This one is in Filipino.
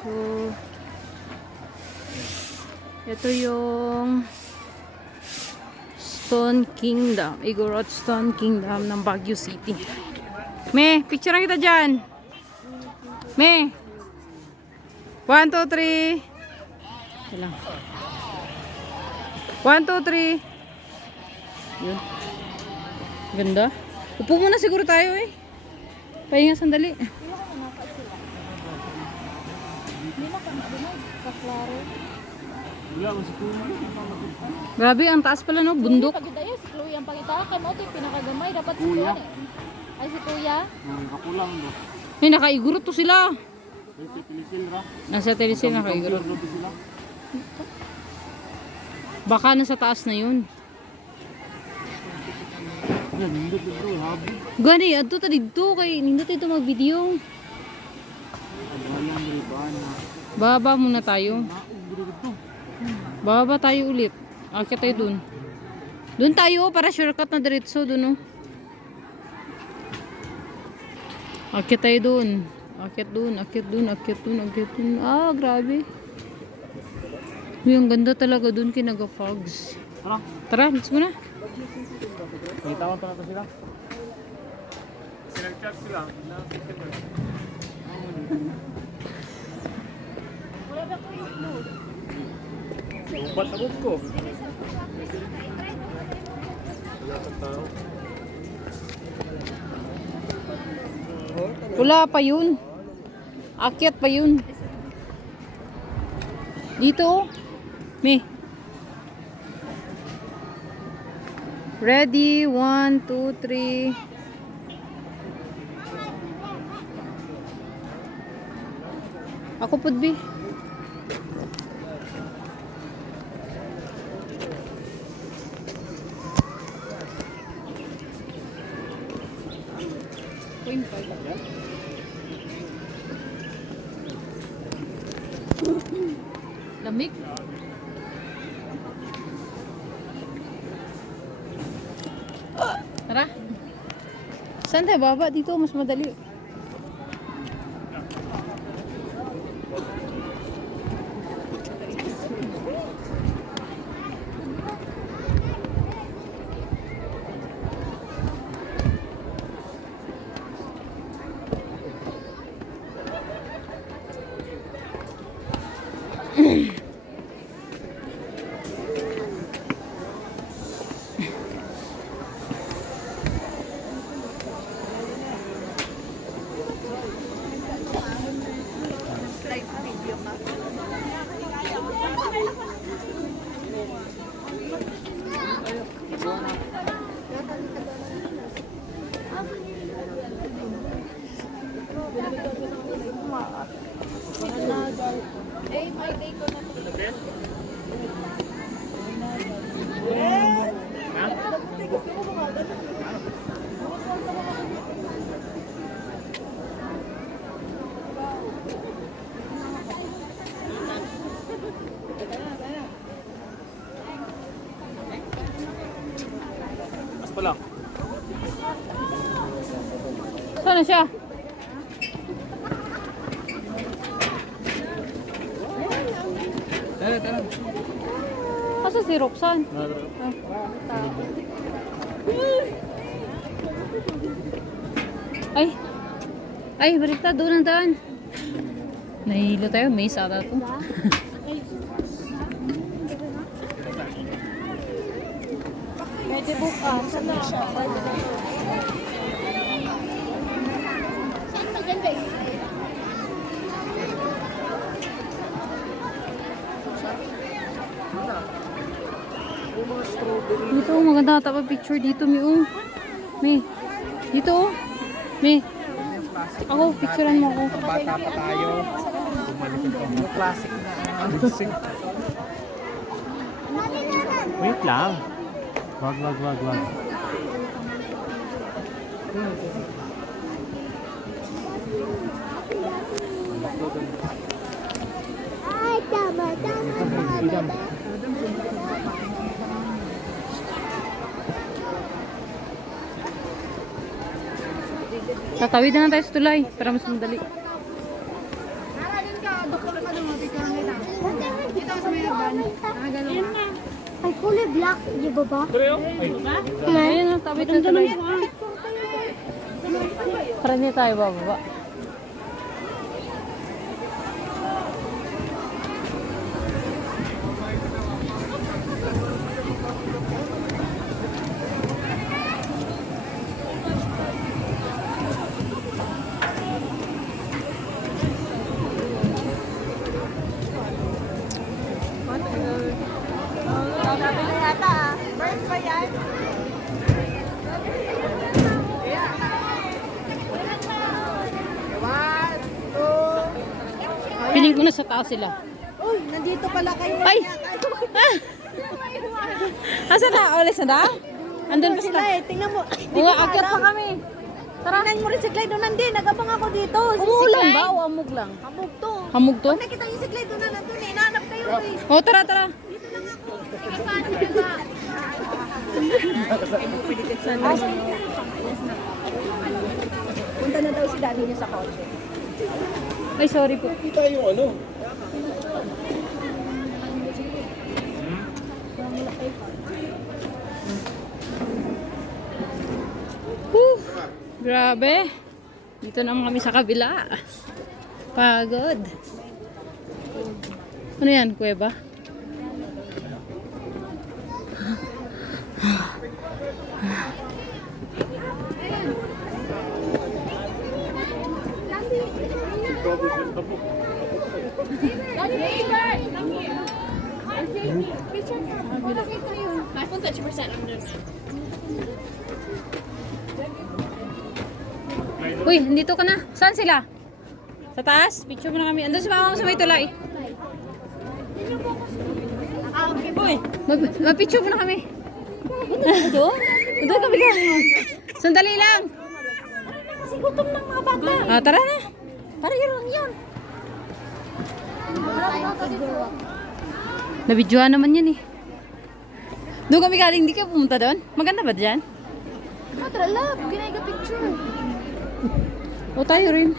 So, ito yung Stone Kingdom. Igorot Stone Kingdom ng Baguio City. Me, picture kita dyan. Me. 1, 2, 3. Ito lang. 1, 2, 3. Yun. Ganda. Upo muna siguro tayo eh. Pahinga sandali. Grabe, ang taas pala no, bundok. Pagdayo si Chloe ang pangitakan mo, ito yung pinakagamay. Dapat si Chloe. Ay si Kuya. Kapulang do. Ay, nakaigurot to sila. Pilisil ra. Nasa telesil nakaigurot. Baka nasa taas na yun. Nindot na bro, habi. Gani, ato ta dito kay nindot ito mag-video. Walang ribana. Baba muna tayo. Baba tayo ulit. Akit tayo dun. Dun tayo para shortcut na diretso dun oh. Akit tayo dun. Akit dun, akit dun, akit dun, akit dun. Ah, grabe. Uy, ang ganda talaga dun kinaga-fogs. Tara. Tara, let's go na. Kitawan pa natin sila. Sinag-chat sila. Umpat na ko. Wala pa yun. Akyat pa yun. Dito oh. Me. Ready, 1, 2, 3. Ako pud bi. Lamig. Tara. Saan tayo baba? Dito mas madali. Mas pa lang. Saan na siya? Tara. Asa si Roxanne? Ay. Ay, baliktad. Doon ang daan. Nahihilo tayo. May ata to. Pwede bukas. Sana siya. Saan maganda yun? Dito, maganda ata pa picture dito, Mi. Oh. Mi. Dito, oh. Mi. Ako, picturean mo ako. Bata pa tayo. Classic na. Wait lang. Wag. Ay, tama. Tatawid na tayo sa tulay para mas madali. Naranin ka, doktor. Ay, kulay black. Di ba ba? Ayun, tabi ka tuloy. Tara niya tayo bababa. Piling ko na sa taas sila. Uy, nandito pala kayo. Ay! Asan na? Ulis na da? Andun pa sila. Tingnan mo. Oo, akyat pa kami. Tara. Tingnan mo rin si Clyde doon nandun. Nagabang ako dito. Umuulan ba o amog lang? Hamog to. Hamog to? Nakita yung si Clyde doon na nandun eh. Inaanap kayo eh. O, tara, tara. Punta na daw si daddy niya sa kotse. Ay, sorry po. Kita yung ano. Grabe. Dito naman kami sa kabila. Pagod. Ano yan, kuweba? Uy, nandito ka na. Saan sila? Sa taas? Picture mo na kami. Andun si mama mo sa may tulay. Uy, mag-picture mo na kami. Doon? Doon kami lang. Sandali lang. Kasi gutom ng mga bata. Ah, tara na. Para yun lang yun. Nabidyohan naman yan eh. Doon kami galing, di ka pumunta doon? Maganda ba dyan? Tara love, ginaiga picture. O tayo rin.